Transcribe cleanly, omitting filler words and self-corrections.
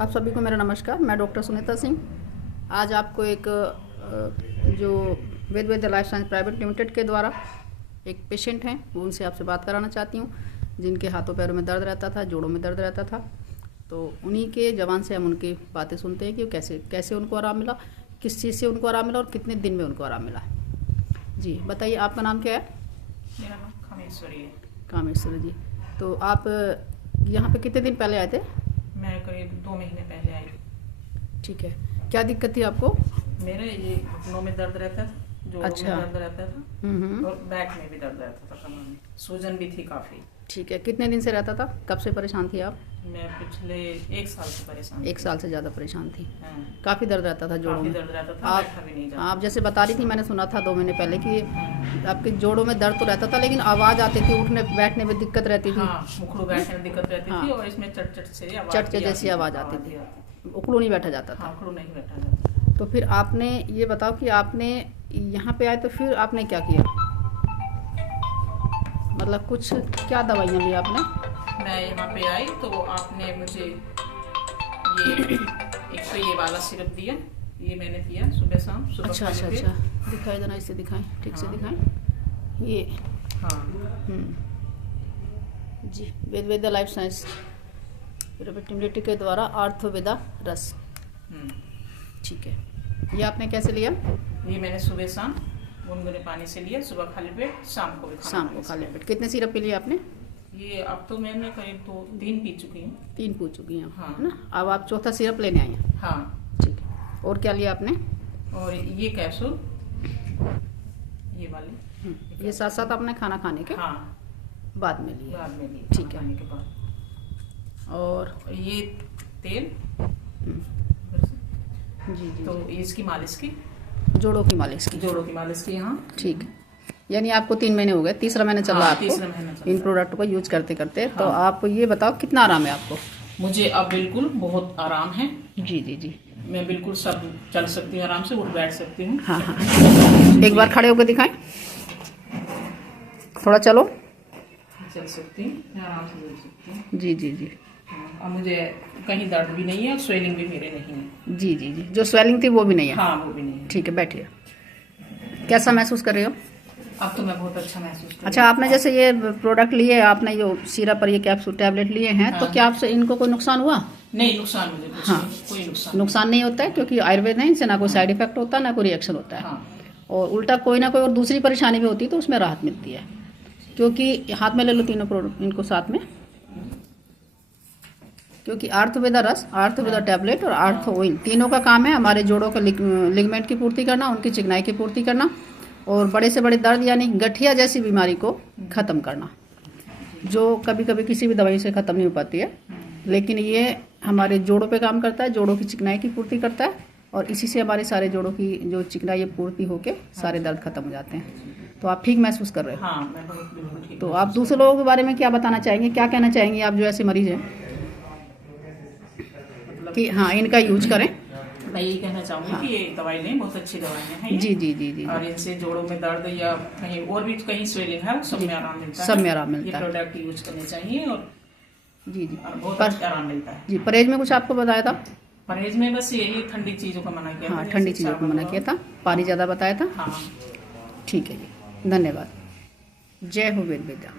आप सभी को मेरा नमस्कार। मैं डॉक्टर सुनीता सिंह आज आपको एक जो वेद लाइफ साइंस प्राइवेट लिमिटेड के द्वारा एक पेशेंट हैं उनसे आपसे बात कराना चाहती हूँ, जिनके हाथों पैरों में दर्द रहता था, जोड़ों में दर्द रहता था। तो उन्हीं के ज़बान से हम उनकी बातें सुनते हैं कि कैसे कैसे उनको आराम मिला, किस चीज़ से उनको आराम मिला और कितने दिन में उनको आराम मिला। जी बताइए, आपका नाम क्या है? मेरा नाम कामेश्वरी है। कामेश्वरी जी, तो आप यहाँ पे कितने दिन पहले आए थे? मैं करीब 2 महीने पहले आई थी। ठीक है, क्या दिक्कत थी आपको? मेरे ये घुटनों में दर्द रहता था, जोड़ों अच्छा। में दर्द रहता था और बैक में भी दर्द रहता था, कमर में सूजन भी थी काफ़ी। ठीक है, कितने दिन से रहता था? कब से परेशान थी आप? मैं पिछले 1 साल से परेशान एक साल से ज़्यादा परेशान थी। हाँ, काफ़ी दर्द रहता था जोड़ों काफ़ी में। दर्द रहता था, आप बैठा भी नहीं जाता। आप जैसे बता रही थी, मैंने सुना था 2 महीने पहले कि आपके जोड़ों में दर्द तो रहता था, लेकिन आवाज़ आती थी, उठने बैठने में दिक्कत रहती थी। हाँ, मुखड़ू बैठने में दिक्कत रहती हाँ। थी और इसमें चट-चट से आवाज़ चट-चट भी जैसी आवाज़ आती थी, उखड़ू नहीं बैठा जाता था। हाँ, मुखड़ू नहीं बैठा जाता। तो फिर आपने ये बताओ कि आपने यहाँ पे आए तो फिर आपने क्या किया? मतलब कुछ क्या दवाइयाँ ली आपने? मैं यहाँ पे आई तो आपने मुझे ये एक तो ये वाला सिरप दिया, ये मैंने पिया सुबह शाम। सुबह अच्छा अच्छा खाली अच्छा, पेट। दिखाई देना, इसे दिखाएं, ठीक से हाँ। दिखाएं ये। हाँ, जी, वेद लाइफ साइंस प्राइवेट लिमिटेड के द्वारा आर्थोवेदा रस। ठीक है, ये आपने कैसे लिया? ये मैंने सुबह शाम गुनगुने पानी से लिया, सुबह खाली पेट, शाम को भी शाम को खाली पेट। कितने सिरप पी लिए आपने? ये अब तो मैंने करीब 3 पी चुकी हूँ। 3 पी चुकी हैं, हाँ। है ना? अब आप चौथा सिरप लेने आई हैं। हाँ, ठीक है, और क्या लिया आपने? और ये कैप्सूल, ये वाली। ये साथ साथ आपने खाना खाने के हाँ, बाद में लिए। बाद में ली, ठीक है। खाने के बाद। और ये तेल, जी जी, तो इसकी मालिश की, जोड़ों की मालिश की। जोड़ों की मालिश की। यहाँ ठीक है, यानी आपको 3 महीने हो गए, तीसरा महीने चल रहा हाँ, है आपको तीसरा महीना चल इन रहा प्रोडक्ट को यूज करते करते। तो हाँ। आप ये बताओ कितना आराम है आपको? मुझे अब बिल्कुल बहुत आराम है। जी जी जी, मैं बिल्कुल सब चल सकती हूँ, आराम से उठ बैठ सकती हूँ। हाँ हाँ, एक बार खड़े होकर दिखाएं, थोड़ा चलो। चल सकती हूँ, मैं आराम से चल सकती हूँ। जी जी जी अब मुझे कहीं दर्द भी नहीं है और स्वेलिंग भी मेरे नहीं है। जी जी जी, जो स्वेलिंग थी वो भी नहीं है? हाँ, वो भी नहीं है। ठीक है, बैठिए। कैसा महसूस कर रही हो? अब तो मैं बहुत अच्छा महसूस कर अच्छा, आपने जैसे ये प्रोडक्ट लिए, आपने जो सिरप और ये कैप्सूल टैबलेट लिए हैं, तो हाँ। क्या आपसे इनको कोई नुकसान हुआ? नहीं, नुकसान मुझे कुछ हाँ। नहीं, कोई नुकसान नुकसान नहीं होता है, क्योंकि आयुर्वेद है, इनसे ना कोई साइड इफेक्ट होता है ना कोई रिएक्शन होता है। हाँ, और उल्टा कोई ना कोई और दूसरी परेशानी भी होती है तो उसमें राहत मिलती है। क्योंकि हाथ में ले लो तीनों प्रोडक्ट इनको साथ में, क्योंकि आर्थोवेदा रस, आर्थोवेदा टैबलेट और आर्थो ऑयल, तीनों का काम है हमारे जोड़ों के लिगमेंट की पूर्ति करना, उनकी चिकनाई की पूर्ति करना और बड़े से बड़े दर्द यानी गठिया जैसी बीमारी को ख़त्म करना, जो कभी कभी किसी भी दवाई से ख़त्म नहीं हो पाती है, लेकिन ये हमारे जोड़ों पे काम करता है, जोड़ों की चिकनाई की पूर्ति करता है और इसी से हमारे सारे जोड़ों की जो चिकनाई पूर्ति होके सारे दर्द खत्म हो जाते हैं। तो आप ठीक महसूस कर रहे हो? हाँ, मैं बहुत बिल्कुल ठीक। तो आप दूसरे लोगों के बारे में क्या बताना चाहेंगे, क्या कहना चाहेंगे आप जो ऐसे मरीज हैं कि हाँ इनका यूज करें? मैं यही कहना चाहूँगी हाँ। कि ये दवाई लें, बहुत अच्छी दवाइयाँ हैं ये। जी जी जी जी, और इनसे जोड़ों में दर्द या कहीं और भी कहीं स्वेलिंग है, सब में आराम मिलता है। सब में आराम मिलता ये है। प्रोडक्ट यूज करने चाहिए और जी जी। बहुत अच्छा आराम मिलता है। जी, परहेज में कुछ आपको बताया था? परहेज में बस यही ठंडी चीजों का मना किया था, हाँ, जैसे ठंडी चीज़ों को चावल मना किया था, पानी ज़्यादा बताया था। हाँ। ठीक है जी, धन्यवाद। जय हो वेद विद्या।